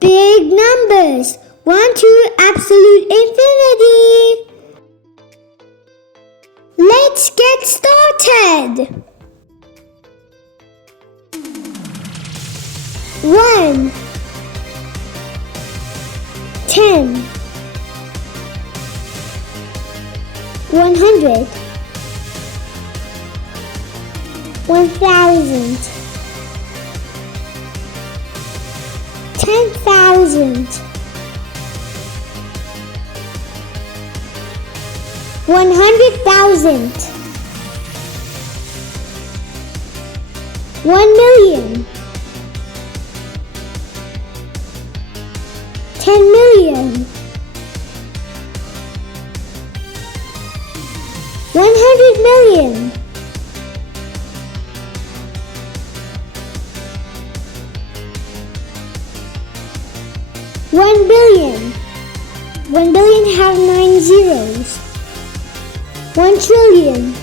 Big numbers. 1 to absolute infinity. Let's get started. 1, 10, 100, 1,000, 10,000, 100,000, 1,000,000, 10,000,000, 100,000,000, 1,000,000,000. 1,000,000,000 have 9 zeros. 1,000,000,000,000.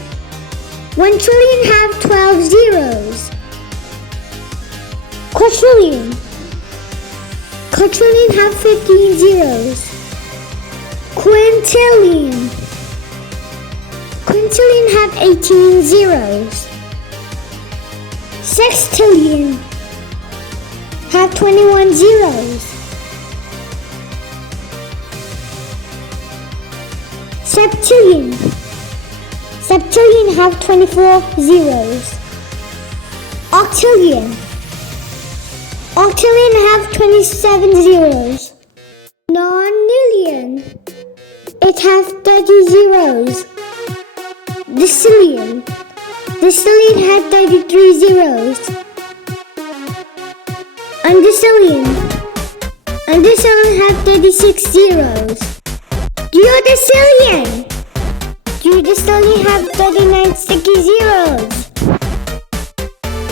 1,000,000,000,000 have 12 zeros. Quadrillion. Quadrillion have 15 zeros. Quintillion. Quintillion have 18 zeros. Sextillion have 21 zeros. Septillion. Septillion have 24 zeros. Octillion. Octillion have 27 zeros. Nonillion. It has 30 zeros. Decillion. Decillion has 33 zeros. Undecillion. Undecillion have 36 zeros. Duodecillion. Duodecillion have 39 sticky zeros.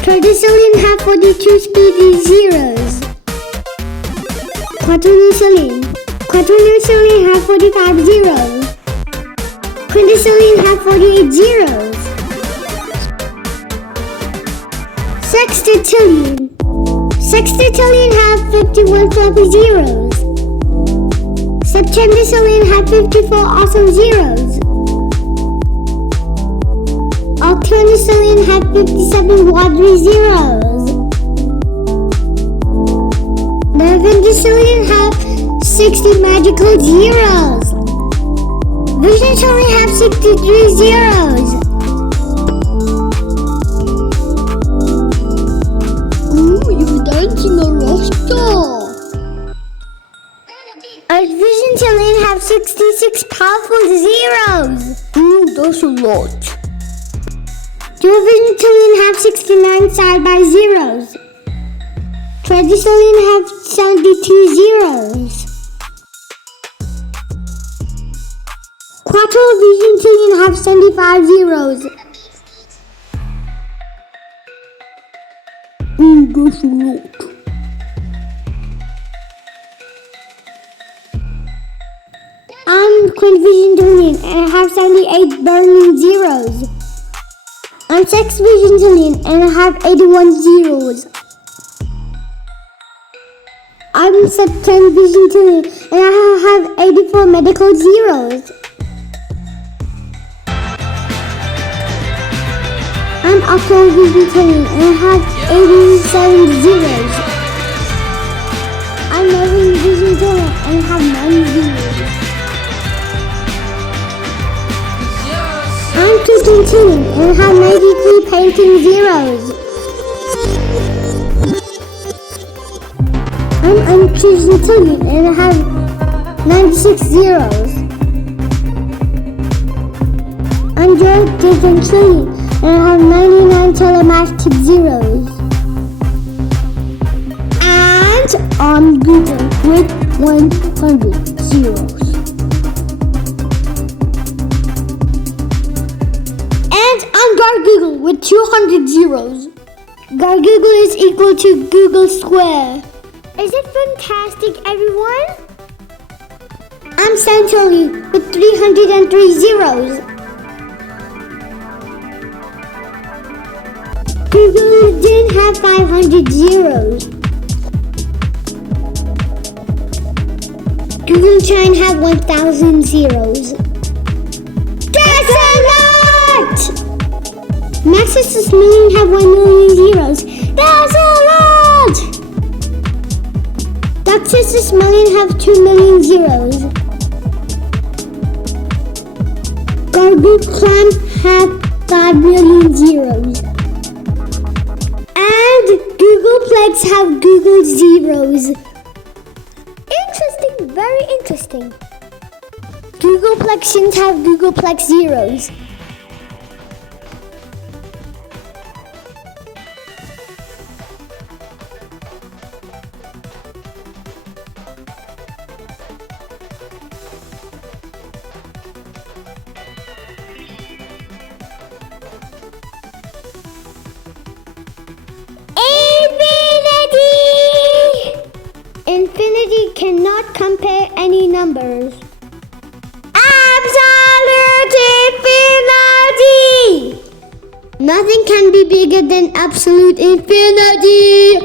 Tredecillion have 42 speedy zeros. Quattuordecillion. Quattuordecillion have 45 zeros. Quindecillion have 48 zeros. Sextillion. Sextillion have 51 floppy zeros. Septendecillion have 54 awesome zeros. Octodecillion have 57 watery zeros. Novemdecillion have 60 magical zeros. Vigintillion have 63 zeros. Ooh, you're dancing a roster. Vigintillion have 66 powerful zeros. Ooh, that's a lot. Duodecillion have 69 side-by zeros. Tredecillion have 72 zeros. Quattuordecillion have 75 zeros. Ooh, that's a lot. I'm quintillion and I have 78 burning zeros. I'm sextillion and I have 81 zeros. I'm septendecillion and I have 84 medical zeros. I'm octodecillion and I have 87 zeros. I'm novemdecillion and I have 9 zeros. I'm quintillion and I have 93 painting zeros. I'm undecillion and I have 96 zeros. I'm duodecillion and I have 99 telematic zeros. And I'm Google with 100 zeros. Google with 200 zeros. Google is equal to Google Square. Is it fantastic, everyone? I'm Centillion with 303 zeros. Google didn't have 500 zeros. Googolchime have 1,000 zeros? Decilliard! Max's million have 1,000,000 zeros. Decilliard! Dux's million have 2,000,000 zeros. Googolchime have 5,000,000 zeros. And Googolplex have Google zeros. Interesting, very interesting. Googolplexians have Googolplex zeros. Infinity cannot compare any numbers. Absolute infinity! Nothing can be bigger than absolute infinity.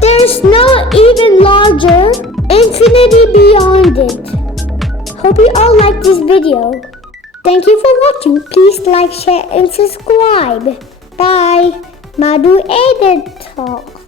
There's no even larger infinity beyond it. Hope you all liked this video. Thank you for watching. Please like, share, and subscribe. Bye. Madu Edit Talk.